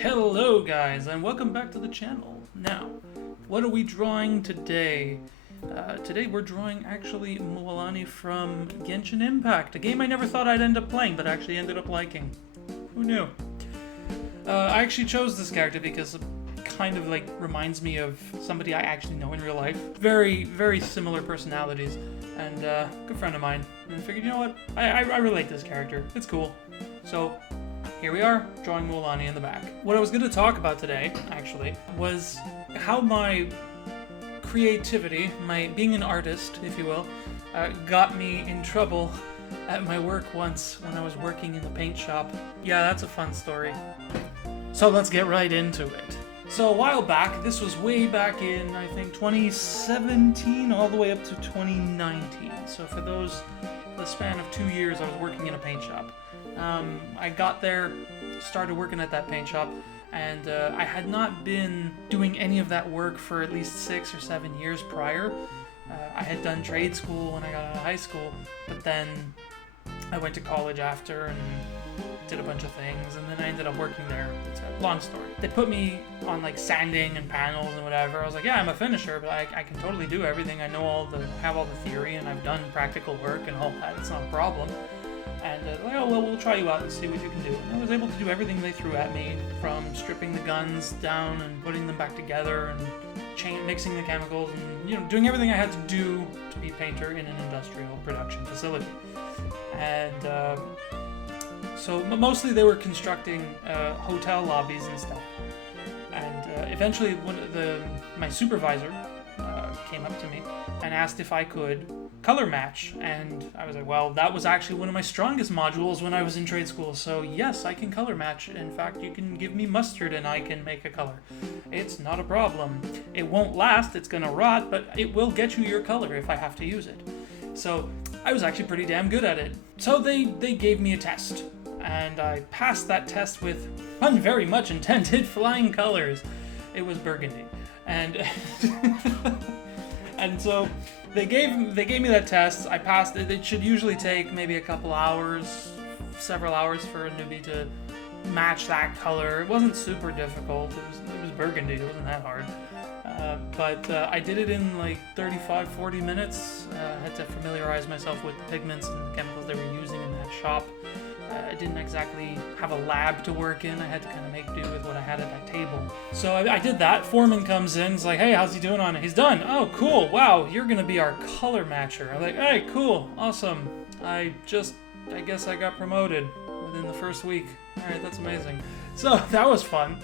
Hello guys, and welcome back to the channel. Now, what are we drawing today? Today we're drawing actually Mualani from Genshin Impact, a game I never thought I'd end up playing, but actually ended up liking. Who knew? I actually chose this character because it kind of like reminds me of somebody I actually know in real life. Very, very similar personalities, and good friend of mine. And I figured, you know what? I relate this character. It's cool. So here we are, drawing Mualani in the back. What I was going to talk about today, actually, was how my creativity, my being an artist, if you will, got me in trouble at my work once when I was working in the paint shop. Yeah, that's a fun story. So let's get right into it. So a while back, this was way back in, I think, 2017 all the way up to 2019. So for the span of 2 years, I was working in a paint shop. I got there, started working at that paint shop, and I had not been doing any of that work for at least 6 or 7 years prior. I had done trade school when I got out of high school, but then I went to college after and did a bunch of things, and then I ended up working there. It's a long story. They put me on like sanding and panels and whatever. I was like, yeah, I'm a finisher, but I can totally do everything. I know have all the theory, and I've done practical work and all that. It's not a problem. And like, oh, well, we'll try you out and see what you can do. And I was able to do everything they threw at me, from stripping the guns down and putting them back together and mixing the chemicals and, doing everything I had to do to be a painter in an industrial production facility. And so mostly they were constructing hotel lobbies and stuff. And eventually my supervisor came up to me and asked if I could color match, and I was like, well, that was actually one of my strongest modules when I was in trade school, so yes, I can color match. In fact, you can give me mustard and I can make a color. It's not a problem. It won't last, it's gonna rot, but it will get you your color if I have to use it. So I was actually pretty damn good at it. So they gave me a test, and I passed that test with very much intended flying colors. It was burgundy, and and so they gave me that test. I passed it. It should usually take maybe a couple hours, several hours for a newbie to match that color. It wasn't super difficult. It was burgundy. It wasn't that hard. But I did it in like 35-40 minutes. I had to familiarize myself with the pigments and the chemicals they were using in that shop. I didn't exactly have a lab to work in. I had to kind of make do with what I had at that table. So I did that. Foreman comes in. He's like, hey, how's he doing on it? He's done. Oh, cool. Wow, you're going to be our color matcher. I'm like, hey, cool. Awesome. I guess I got promoted within the first week. All right, that's amazing. So that was fun.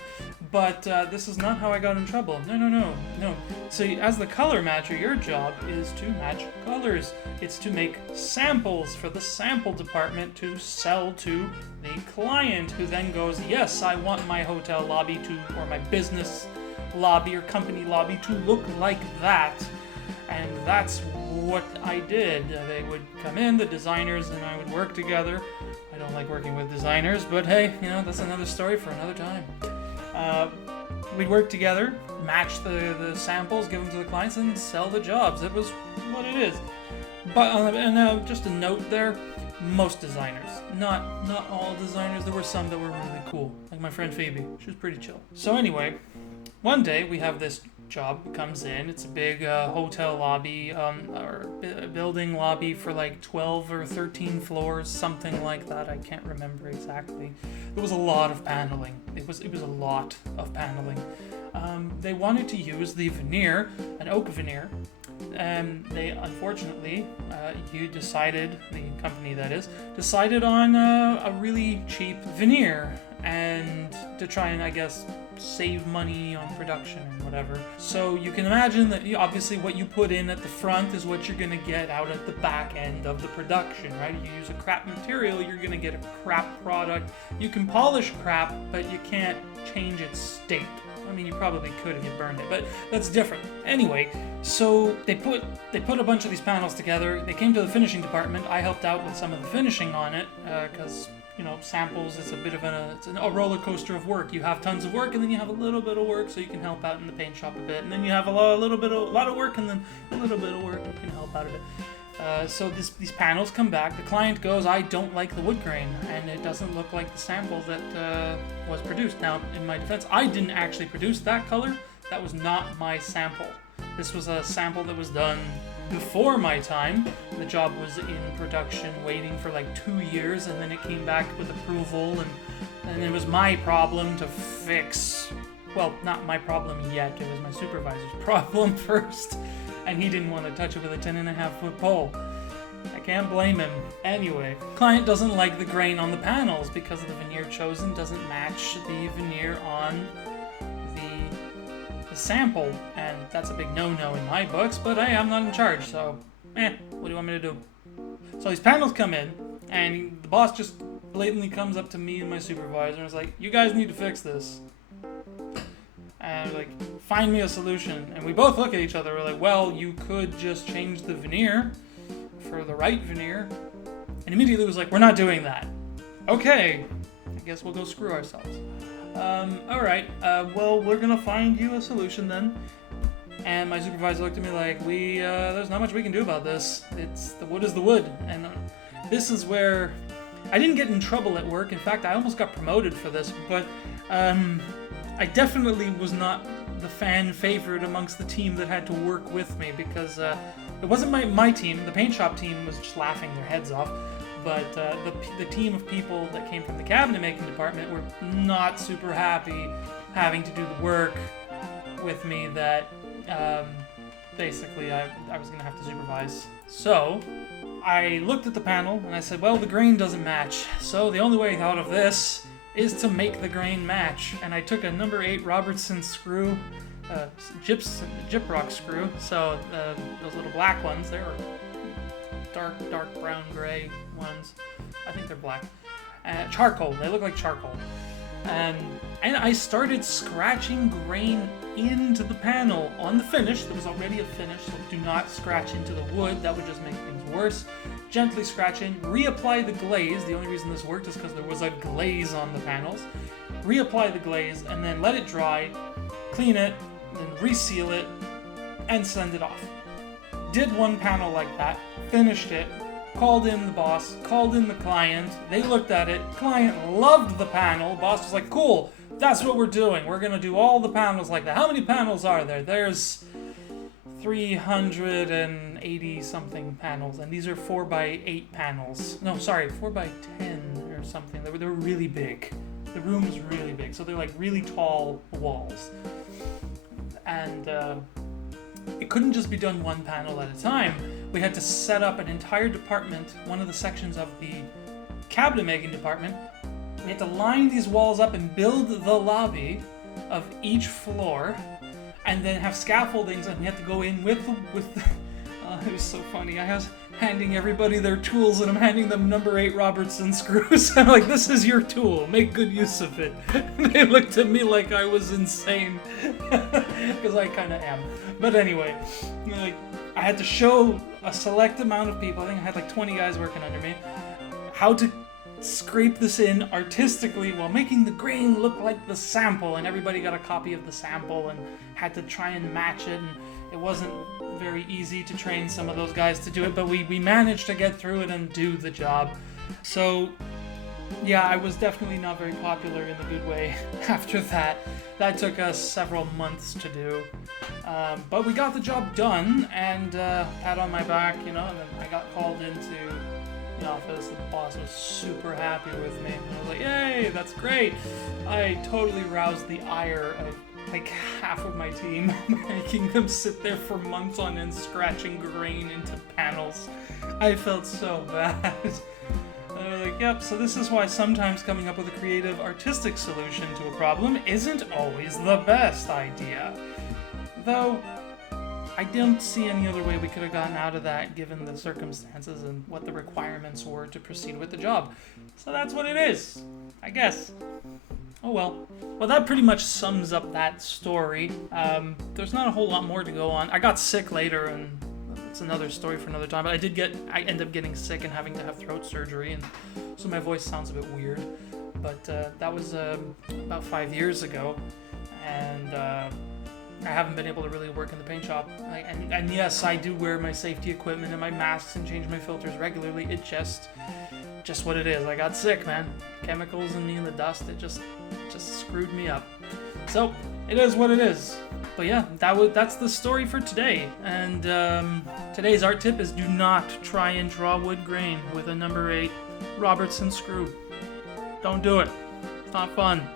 But this is not how I got in trouble. No. So as the color matcher, your job is to match colors. It's to make samples for the sample department to sell to the client, who then goes, yes, I want my hotel lobby or my business lobby or company lobby to look like that. And that's what I did. They would come in, the designers and I would work together. I don't like working with designers, but hey, that's another story for another time. We'd work together, match the samples, give them to the clients, and sell the jobs. It was what it is. But just a note there: most designers, not all designers. There were some that were really cool, like my friend Phoebe. She was pretty chill. So anyway, one day we have this job comes in. It's a big hotel lobby, or building lobby for like 12 or 13 floors, something like that. I can't remember exactly. There was a lot of paneling. It was a lot of paneling. They wanted to use the veneer, an oak veneer. They unfortunately, the company that is, decided on a really cheap veneer, and to try and, I guess, save money on production or whatever. So you can imagine that obviously what you put in at the front is what you're going to get out at the back end of the production, right? You use a crap material, you're going to get a crap product. You can polish crap, but you can't change its state. I mean, you probably could if you burned it, but that's different. Anyway, so they put a bunch of these panels together. They came to the finishing department. I helped out with some of the finishing on it, because samples, it's a bit of a roller coaster of work. You have tons of work, and then you have a little bit of work, so you can help out in the paint shop a bit, and then you have a lot of work, and then a little bit of work, you can help out a bit. So these panels come back. The client goes, I don't like the wood grain, and it doesn't look like the sample that was produced. Now, in my defense, I didn't actually produce that color. That was not my sample. This was a sample that was done before my time. The job was in production, waiting for like 2 years, and then it came back with approval, and it was my problem to fix. Well, not my problem yet. It was my supervisor's problem first, and he didn't want to touch it with a 10.5-foot pole. I can't blame him. Anyway, client doesn't like the grain on the panels because the veneer chosen doesn't match the veneer on the sample, and that's a big no-no in my books, but hey, I'm not in charge, so what do you want me to do? So these panels come in, and the boss just blatantly comes up to me and my supervisor and is like, you guys need to fix this. And we're like, find me a solution. And we both look at each other, we're like, well, you could just change the veneer for the right veneer. And immediately was like, we're not doing that. Okay, I guess we'll go screw ourselves. Alright, well, we're gonna find you a solution then. And my supervisor looked at me like, there's not much we can do about this. The wood is the wood. And this is where I didn't get in trouble at work. In fact, I almost got promoted for this, but, I definitely was not the fan favorite amongst the team that had to work with me because it wasn't my team. The paint shop team was just laughing their heads off, but the team of people that came from the cabinet making department were not super happy having to do the work with me that basically I was going to have to supervise. So I looked at the panel and I said, well, the grain doesn't match. So the only way out of this is to make the grain match. And I took a number 8 Robertson screw, gyprock screw. So those little black ones, they were dark brown gray ones. I think they're black. Charcoal. They look like charcoal. And I started scratching grain into the panel on the finish. There was already a finish, so do not scratch into the wood. That would just make things worse. Gently scratch in, reapply the glaze. The only reason this worked is because there was a glaze on the panels. Reapply the glaze, and then let it dry, clean it, then reseal it, and send it off. Did one panel like that, finished it, called in the boss, called in the client, they looked at it, client loved the panel, boss was like, cool, that's what we're doing, we're gonna do all the panels like that. How many panels are there? There's 380 something panels, and these are 4x8 panels. No, sorry, 4x10 or something. They were really big. The room was really big, so they're like really tall walls. And it couldn't just be done one panel at a time. We had to set up an entire department, one of the sections of the cabinet making department. We had to line these walls up and build the lobby of each floor, and then have scaffoldings, and we had to go in with the it was so funny. I was handing everybody their tools, and I'm handing them number 8 Robertson screws. I'm like, this is your tool, make good use of it. And they looked at me like I was insane, because I kind of am. But anyway, like, I had to show a select amount of people, I think I had like 20 guys working under me, how to scrape this in artistically while making the grain look like the sample, and everybody got a copy of the sample and had to try and match it, and it wasn't very easy to train some of those guys to do it, but we managed to get through it and do the job. So yeah, I was definitely not very popular in the good way after that. That took us several months to do, but we got the job done, and pat on my back, and then I got called into the office, and the boss was super happy with me. And I was like, yay, that's great. I totally roused the ire of like half of my team, making them sit there for months on end scratching grain into panels. I felt so bad. And I was like, yep, so this is why sometimes coming up with a creative, artistic solution to a problem isn't always the best idea. Though, I don't see any other way we could have gotten out of that given the circumstances and what the requirements were to proceed with the job. So that's what it is, I guess. Oh well. Well, that pretty much sums up that story. There's not a whole lot more to go on. I got sick later, and it's another story for another time, but I ended up getting sick and having to have throat surgery, and so my voice sounds a bit weird. But that was about 5 years ago, and I haven't been able to really work in the paint shop. And yes, I do wear my safety equipment and my masks and change my filters regularly. It just what it is. I got sick, man. Chemicals in me and the dust, it just screwed me up. So, it is what it is. But yeah, that's the story for today. And today's art tip is do not try and draw wood grain with a number 8 Robertson screw. Don't do it. It's not fun.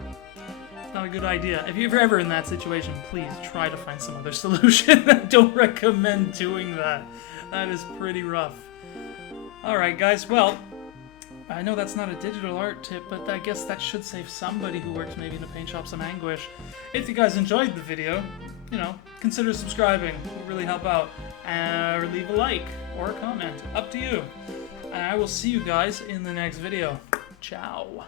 It's not a good idea. If you're ever in that situation, please try to find some other solution. I don't recommend doing that. That is pretty rough. Alright guys, well, I know that's not a digital art tip, but I guess that should save somebody who works maybe in a paint shop some anguish. If you guys enjoyed the video, consider subscribing. It will really help out. Or leave a like or a comment. Up to you. And I will see you guys in the next video. Ciao.